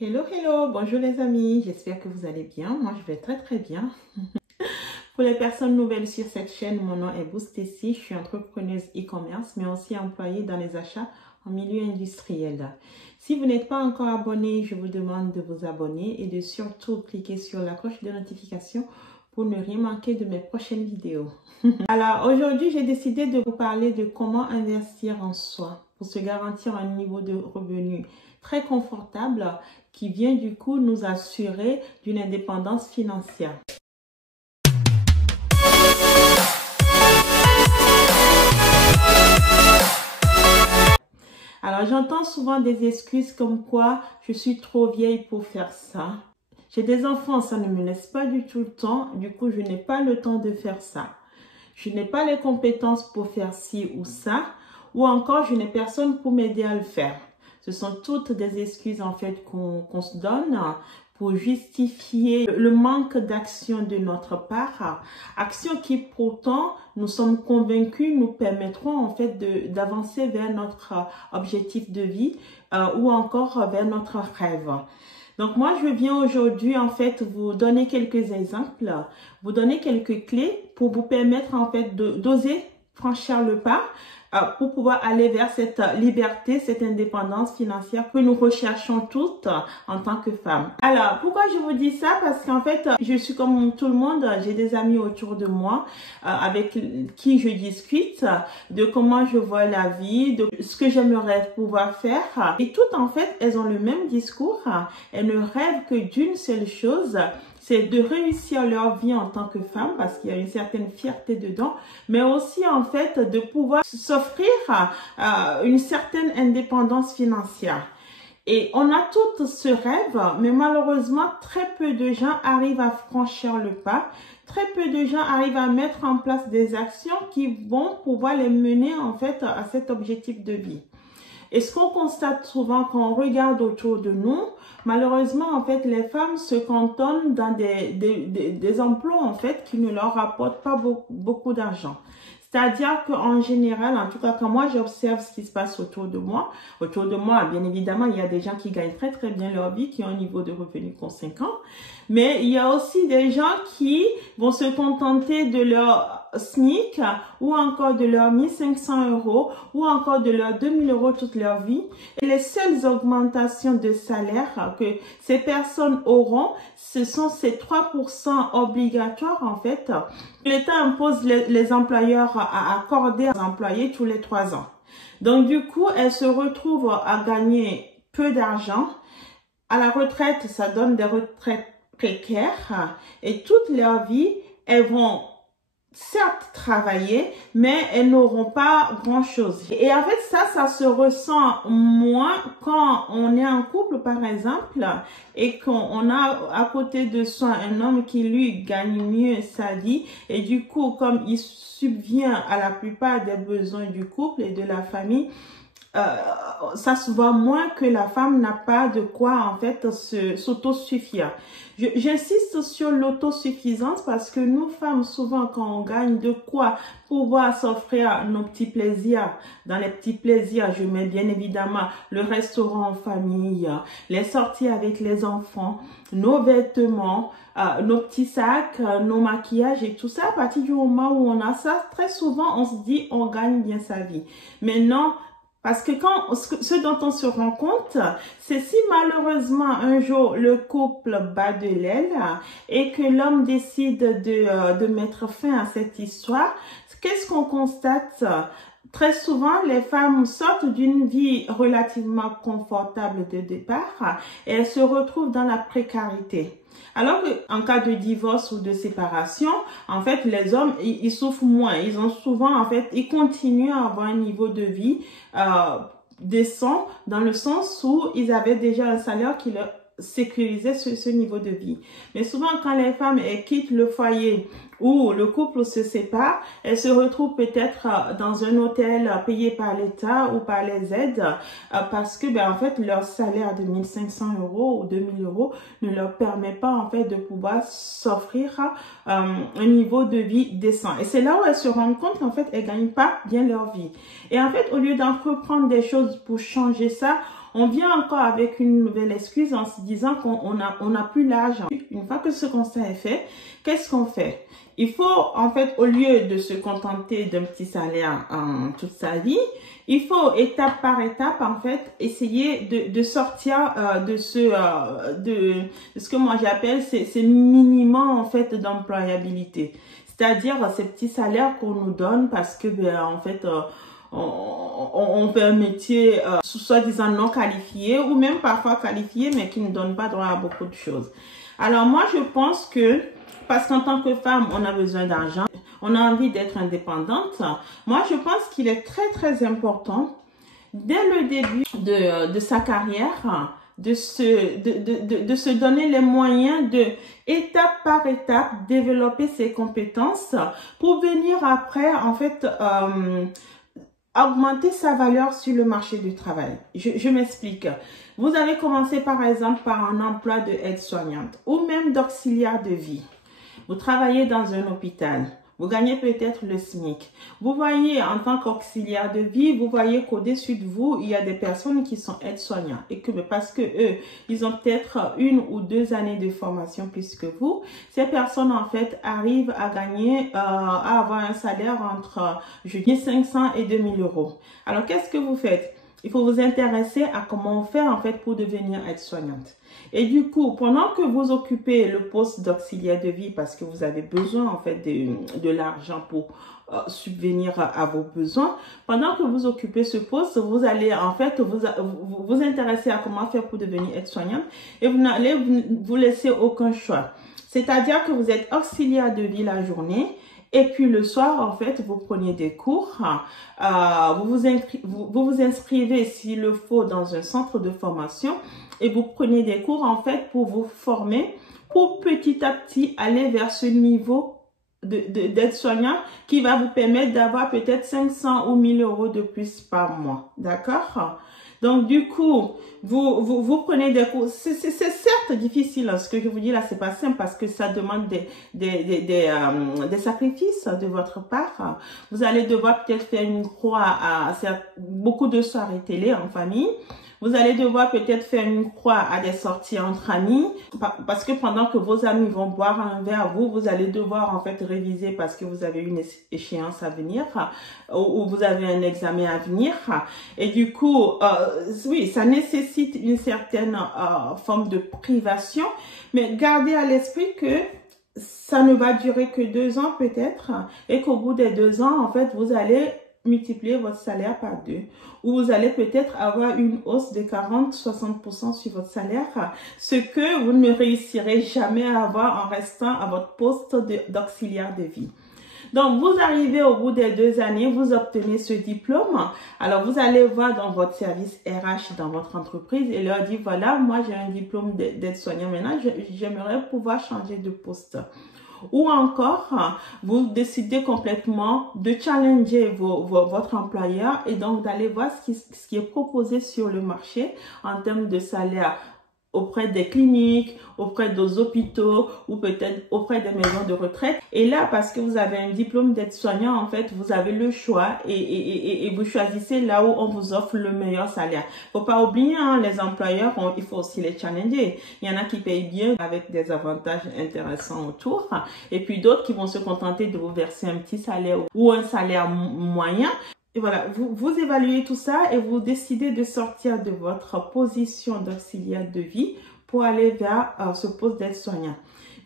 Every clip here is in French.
Hello, hello, bonjour les amis, j'espère que vous allez bien. Moi, je vais très bien. Pour les personnes nouvelles sur cette chaîne, mon nom est Boustessi, je suis entrepreneuse e-commerce, mais aussi employée dans les achats en milieu industriel. Si vous n'êtes pas encore abonné, je vous demande de vous abonner et de surtout cliquer sur la cloche de notification pour ne rien manquer de mes prochaines vidéos. Alors, aujourd'hui, j'ai décidé de vous parler de comment investir en soi pour se garantir un niveau de revenu très confortable qui vient du coup nous assurer d'une indépendance financière. Alors, j'entends souvent des excuses comme quoi je suis trop vieille pour faire ça. J'ai des enfants, ça ne me laisse pas du tout le temps. Du coup, je n'ai pas le temps de faire ça. Je n'ai pas les compétences pour faire ci ou ça. Ou encore, je n'ai personne pour m'aider à le faire. Ce sont toutes des excuses en fait qu'on se donne pour justifier le manque d'action de notre part. Action qui pourtant, nous sommes convaincus, nous permettront en fait d'avancer vers notre objectif de vie ou encore vers notre rêve. Donc moi, je viens aujourd'hui en fait vous donner quelques exemples, vous donner quelques clés pour vous permettre en fait d'oser franchir le pas pour pouvoir aller vers cette liberté, cette indépendance financière que nous recherchons toutes en tant que femmes. Alors, pourquoi je vous dis ça? Parce qu'en fait, je suis comme tout le monde, j'ai des amis autour de moi avec qui je discute de comment je vois la vie, de ce que j'aimerais pouvoir faire. Et toutes, en fait, elles ont le même discours. Elles ne rêvent que d'une seule chose, c'est de réussir leur vie en tant que femme parce qu'il y a une certaine fierté dedans, mais aussi en fait de pouvoir s'offrir une certaine indépendance financière. Et on a toutes ce rêve, mais malheureusement, très peu de gens arrivent à franchir le pas. Très peu de gens arrivent à mettre en place des actions qui vont pouvoir les mener en fait à cet objectif de vie. Et ce qu'on constate souvent quand on regarde autour de nous, malheureusement, en fait, les femmes se cantonnent dans des emplois, en fait, qui ne leur rapportent pas beaucoup d'argent. C'est-à-dire qu'en général, en tout cas, quand moi j'observe ce qui se passe autour de moi, bien évidemment, il y a des gens qui gagnent très bien leur vie, qui ont un niveau de revenu conséquent. Mais il y a aussi des gens qui vont se contenter de leur SMIC ou encore de leur 1500 € ou encore de leurs 2000 € toute leur vie. Et les seules augmentations de salaire que ces personnes auront, ce sont ces 3% obligatoires en fait. L'État impose les employeurs à accorder aux employés tous les 3 ans. Donc du coup, elles se retrouvent à gagner peu d'argent. À la retraite, ça donne des retraites précaires et toute leur vie, elles vont certes travailler, mais elles n'auront pas grand-chose. Et en fait, ça se ressent moins quand on est en couple, par exemple, et qu'on a à côté de soi un homme qui, lui, gagne mieux sa vie. Et du coup, comme il subvient à la plupart des besoins du couple et de la famille, ça se voit moins que la femme n'a pas de quoi en fait s'autosuffire. J'insiste sur l'autosuffisance parce que nous femmes souvent quand on gagne de quoi pouvoir s'offrir nos petits plaisirs, dans les petits plaisirs je mets bien évidemment le restaurant en famille, les sorties avec les enfants, nos vêtements, nos petits sacs, nos maquillages et tout ça. À partir du moment où on a ça, très souvent on se dit on gagne bien sa vie. Mais non. Parce que ce dont on se rend compte, c'est si malheureusement un jour le couple bat de l'aile et que l'homme décide de mettre fin à cette histoire, qu'est-ce qu'on constate? Très souvent, les femmes sortent d'une vie relativement confortable de départ et elles se retrouvent dans la précarité. Alors qu'en cas de divorce ou de séparation, en fait, les hommes, ils souffrent moins. Ils ont souvent, en fait, ils continuent à avoir un niveau de vie décent dans le sens où ils avaient déjà un salaire qui leur sécuriser ce niveau de vie. Mais souvent, quand les femmes quittent le foyer ou le couple se sépare, elles se retrouvent peut-être dans un hôtel payé par l'État ou par les aides parce que, en fait, leur salaire de 1500 € ou 2000 € ne leur permet pas, en fait, de pouvoir s'offrir un niveau de vie décent. Et c'est là où elles se rendent compte qu'en fait, elles gagnent pas bien leur vie. Et en fait, au lieu d'entreprendre des choses pour changer ça, on vient encore avec une nouvelle excuse en se disant qu'on n'a plus l'argent. Une fois que ce constat est fait, qu'est-ce qu'on fait? Il faut, en fait, au lieu de se contenter d'un petit salaire toute sa vie, il faut, étape par étape, en fait, essayer de sortir de ce que moi j'appelle ces minimums, en fait, d'employabilité. C'est-à-dire ces petits salaires qu'on nous donne parce que, en fait, on fait un métier soi-disant non qualifié ou même parfois qualifié, mais qui ne donne pas droit à beaucoup de choses. Alors moi, je pense que, parce qu'en tant que femme, on a besoin d'argent, on a envie d'être indépendante. Moi, je pense qu'il est très, très important, dès le début de sa carrière, de se donner les moyens de, étape par étape, développer ses compétences pour venir après, en fait, augmenter sa valeur sur le marché du travail. Je m'explique. Vous avez commencé, par exemple, par un emploi de aide-soignante ou même d'auxiliaire de vie. Vous travaillez dans un hôpital, vous gagnez peut-être le SMIC. Vous voyez, en tant qu'auxiliaire de vie, vous voyez qu'au-dessus de vous, il y a des personnes qui sont aides-soignants. Et que parce que eux, ils ont peut-être 1 ou 2 années de formation plus que vous, ces personnes, en fait, arrivent à gagner, à avoir un salaire entre, je dis, 500 et 2000 euros. Alors, qu'est-ce que vous faites? Il faut vous intéresser à comment faire, en fait, pour devenir aide-soignante. Et du coup, pendant que vous occupez le poste d'auxiliaire de vie, parce que vous avez besoin, en fait, de l'argent pour subvenir à vos besoins, pendant que vous occupez ce poste, vous allez, en fait, vous intéresser à comment faire pour devenir aide-soignante et vous n'allez vous laisser aucun choix. C'est-à-dire que vous êtes auxiliaire de vie la journée. Et puis le soir, en fait, vous prenez des cours, vous vous inscrivez s'il le faut dans un centre de formation et vous prenez des cours, en fait, pour vous former, pour petit à petit aller vers ce niveau d'aide-soignant qui va vous permettre d'avoir peut-être 500 ou 1000 euros de plus par mois. D'accord? Donc, du coup, vous prenez des cours. C'est certes difficile. Ce que je vous dis là, c'est pas simple parce que ça demande des sacrifices de votre part. Vous allez devoir peut-être faire une croix à beaucoup de soirées télé en famille. Vous allez devoir peut-être faire une croix à des sorties entre amis parce que pendant que vos amis vont boire un verre, vous allez devoir en fait réviser parce que vous avez une échéance à venir ou vous avez un examen à venir. Et du coup, oui, ça nécessite une certaine forme de privation, mais gardez à l'esprit que ça ne va durer que 2 ans peut-être et qu'au bout des 2 ans, en fait, vous allez multiplier votre salaire par 2 ou vous allez peut-être avoir une hausse de 40-60% sur votre salaire, ce que vous ne réussirez jamais à avoir en restant à votre poste d'auxiliaire de vie. Donc, vous arrivez au bout des 2 années, vous obtenez ce diplôme. Alors, vous allez voir dans votre service RH, dans votre entreprise et leur dire, voilà, moi j'ai un diplôme d'aide-soignant. Maintenant, j'aimerais pouvoir changer de poste. Ou encore, vous décidez complètement de challenger votre employeur et donc d'aller voir ce qui est proposé sur le marché en termes de salaire auprès des cliniques, auprès des hôpitaux ou peut-être auprès des maisons de retraite. Et là, parce que vous avez un diplôme d'aide-soignant, en fait, vous avez le choix et vous choisissez là où on vous offre le meilleur salaire. Faut pas oublier, hein, les employeurs, il faut aussi les challenger. Il y en a qui payent bien avec des avantages intéressants autour et puis d'autres qui vont se contenter de vous verser un petit salaire ou un salaire moyen. Et voilà, vous évaluez tout ça et vous décidez de sortir de votre position d'auxiliaire de vie pour aller vers ce poste d'aide-soignant.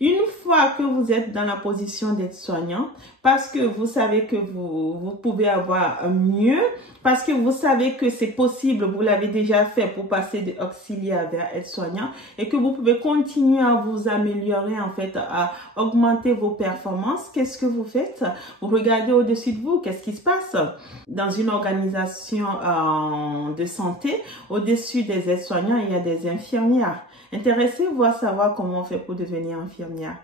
Une fois que vous êtes dans la position d'aide-soignant, parce que vous savez que vous pouvez avoir mieux, parce que vous savez que c'est possible, vous l'avez déjà fait pour passer de auxiliaire vers aide-soignant et que vous pouvez continuer à vous améliorer, en fait, à augmenter vos performances, qu'est-ce que vous faites? Vous regardez au-dessus de vous, qu'est-ce qui se passe? Dans une organisation de santé, au-dessus des aides-soignants, il y a des infirmières. Intéressez-vous à savoir comment on fait pour devenir infirmière.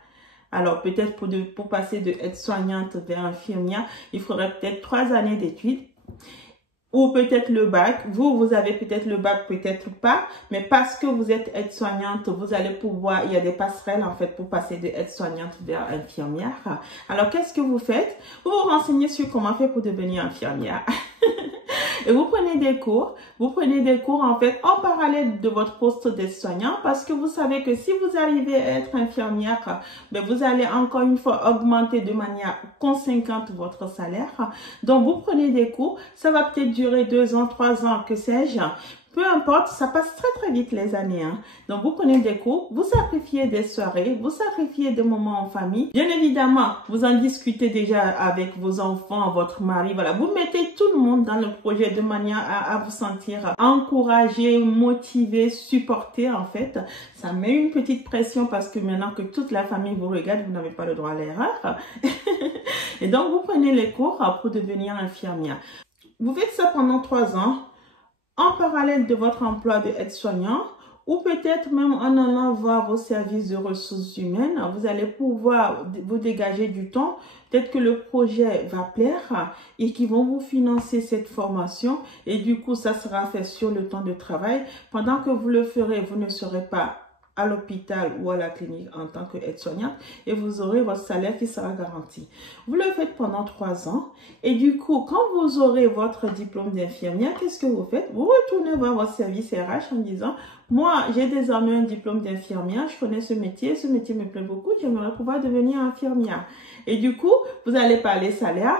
Alors, peut-être pour passer de aide-soignante vers infirmière, il faudrait peut-être 3 années d'études ou peut-être le bac. Vous avez peut-être le bac, peut-être pas, mais parce que vous êtes aide-soignante, vous allez pouvoir, il y a des passerelles en fait pour passer de aide-soignante vers infirmière. Alors, qu'est-ce que vous faites? Vous vous renseignez sur comment faire pour devenir infirmière. Et vous prenez des cours en fait en parallèle de votre poste d'aide-soignant parce que vous savez que si vous arrivez à être infirmière, ben vous allez encore une fois augmenter de manière conséquente votre salaire. Donc vous prenez des cours, ça va peut-être durer 2 ans, 3 ans, que sais-je. Peu importe, ça passe très très vite les années. Donc vous prenez des cours, vous sacrifiez des soirées, vous sacrifiez des moments en famille. Bien évidemment, vous en discutez déjà avec vos enfants, votre mari. Voilà, vous mettez tout le monde dans le projet de manière à vous sentir encouragé, motivé, supporté en fait. Ça met une petite pression parce que maintenant que toute la famille vous regarde, vous n'avez pas le droit à l'erreur. Et donc vous prenez les cours pour devenir infirmière. Vous faites ça pendant 3 ans. En parallèle de votre emploi de aide-soignant ou peut-être même en allant voir vos services de ressources humaines, vous allez pouvoir vous dégager du temps. Peut-être que le projet va plaire et qu'ils vont vous financer cette formation et du coup, ça sera fait sur le temps de travail. Pendant que vous le ferez, vous ne serez pas à l'hôpital ou à la clinique en tant qu'aide-soignante et vous aurez votre salaire qui sera garanti. Vous le faites pendant 3 ans et du coup, quand vous aurez votre diplôme d'infirmière, qu'est-ce que vous faites? Vous retournez voir votre service RH en disant « Moi, j'ai désormais un diplôme d'infirmière, je connais ce métier me plaît beaucoup, j'aimerais pouvoir devenir infirmière. » Et du coup, vous allez parler salaire.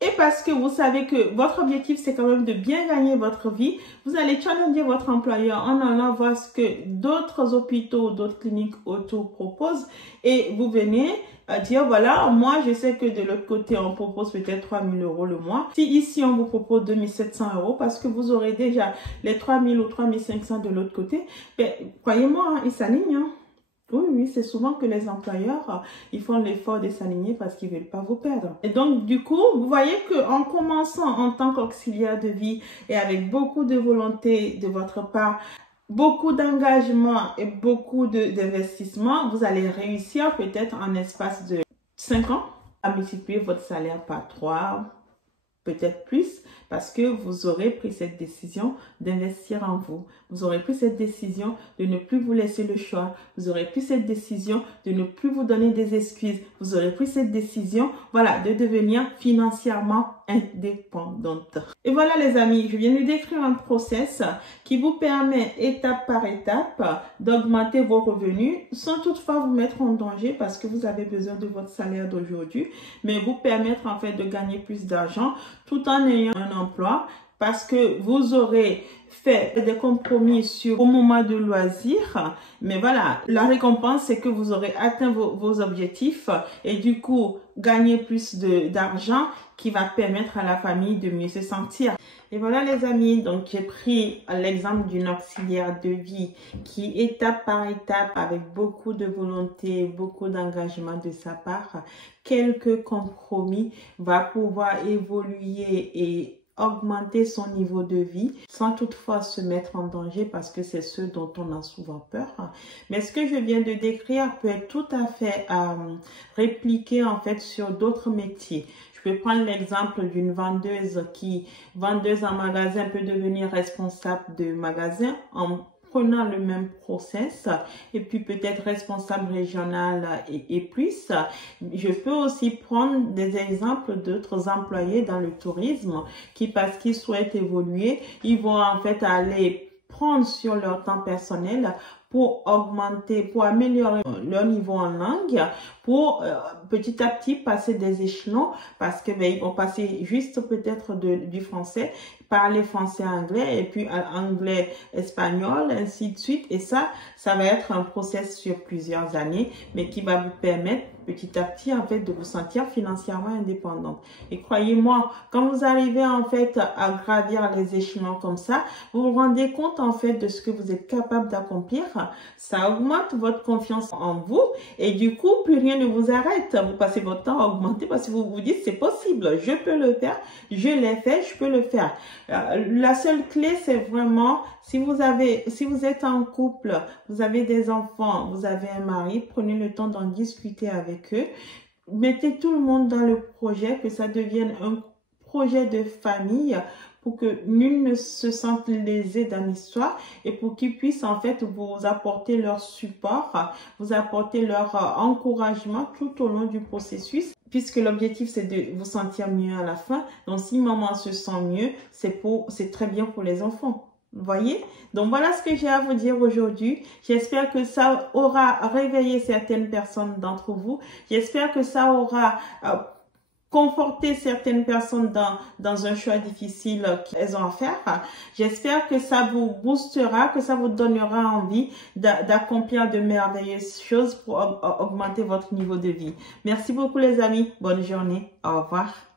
Et parce que vous savez que votre objectif, c'est quand même de bien gagner votre vie, vous allez challenger votre employeur en allant voir ce que d'autres hôpitaux, d'autres cliniques autour proposent. Et vous venez dire, voilà, moi, je sais que de l'autre côté, on propose peut-être 3 000 € le mois. Si ici, on vous propose 2 700 € parce que vous aurez déjà les 3 000 ou 3 500 de l'autre côté, ben, croyez-moi, ils s'alignent. Oui, c'est souvent que les employeurs, ils font l'effort de s'aligner parce qu'ils ne veulent pas vous perdre. Et donc, du coup, vous voyez qu'en commençant en tant qu'auxiliaire de vie et avec beaucoup de volonté de votre part, beaucoup d'engagement et beaucoup d'investissement, vous allez réussir peut-être en espace de 5 ans à multiplier votre salaire par 3, peut-être plus, parce que vous aurez pris cette décision d'investir en vous. Vous aurez pris cette décision de ne plus vous laisser le choix. Vous aurez pris cette décision de ne plus vous donner des excuses. Vous aurez pris cette décision, voilà, de devenir financièrement indépendante. Et voilà les amis, je viens de décrire un process qui vous permet étape par étape d'augmenter vos revenus sans toutefois vous mettre en danger parce que vous avez besoin de votre salaire d'aujourd'hui, mais vous permettre en fait de gagner plus d'argent tout en ayant un emploi parce que vous aurez fait des compromis au moment de loisirs. Mais voilà, la récompense, c'est que vous aurez atteint vos objectifs et du coup, gagner plus d'argent qui va permettre à la famille de mieux se sentir. Et voilà les amis, donc j'ai pris l'exemple d'une auxiliaire de vie qui étape par étape, avec beaucoup de volonté, beaucoup d'engagement de sa part, quelques compromis, va pouvoir évoluer et augmenter son niveau de vie sans toutefois se mettre en danger parce que c'est ce dont on a souvent peur. Mais ce que je viens de décrire peut être tout à fait répliqué en fait sur d'autres métiers. Je peux prendre l'exemple d'une vendeuse en magasin, peut devenir responsable de magasin en prenant le même process et puis peut-être responsable régional et plus. Je peux aussi prendre des exemples d'autres employés dans le tourisme qui, parce qu'ils souhaitent évoluer, ils vont en fait aller prendre sur leur temps personnel pour augmenter, pour améliorer leur niveau en langue, pour petit à petit passer des échelons parce que ils vont passer juste peut-être du français, parler français-anglais et puis anglais-espagnol, ainsi de suite. Et ça va être un process sur plusieurs années, mais qui va vous permettre petit à petit en fait de vous sentir financièrement indépendante. Et croyez-moi, quand vous arrivez en fait à gravir les échelons comme ça, vous vous rendez compte en fait de ce que vous êtes capable d'accomplir. Ça augmente votre confiance en vous et du coup plus rien ne vous arrête. Vous passez votre temps à augmenter parce que vous vous dites c'est possible, je peux le faire, je l'ai fait, je peux le faire. La seule clé c'est vraiment si vous êtes en couple, vous avez des enfants, vous avez un mari, prenez le temps d'en discuter avec eux. Mettez tout le monde dans le projet, que ça devienne un projet de famille pour que nul ne se sente lésé dans l'histoire et pour qu'ils puissent en fait vous apporter leur support, vous apporter leur encouragement tout au long du processus. puisque l'objectif c'est de vous sentir mieux à la fin. Donc si maman se sent mieux, c'est très bien pour les enfants. Vous voyez? Donc voilà ce que j'ai à vous dire aujourd'hui. J'espère que ça aura réveillé certaines personnes d'entre vous. J'espère que ça aura conforté certaines personnes dans un choix difficile qu'elles ont à faire. J'espère que ça vous boostera, que ça vous donnera envie d'accomplir de merveilleuses choses pour augmenter votre niveau de vie. Merci beaucoup les amis. Bonne journée. Au revoir.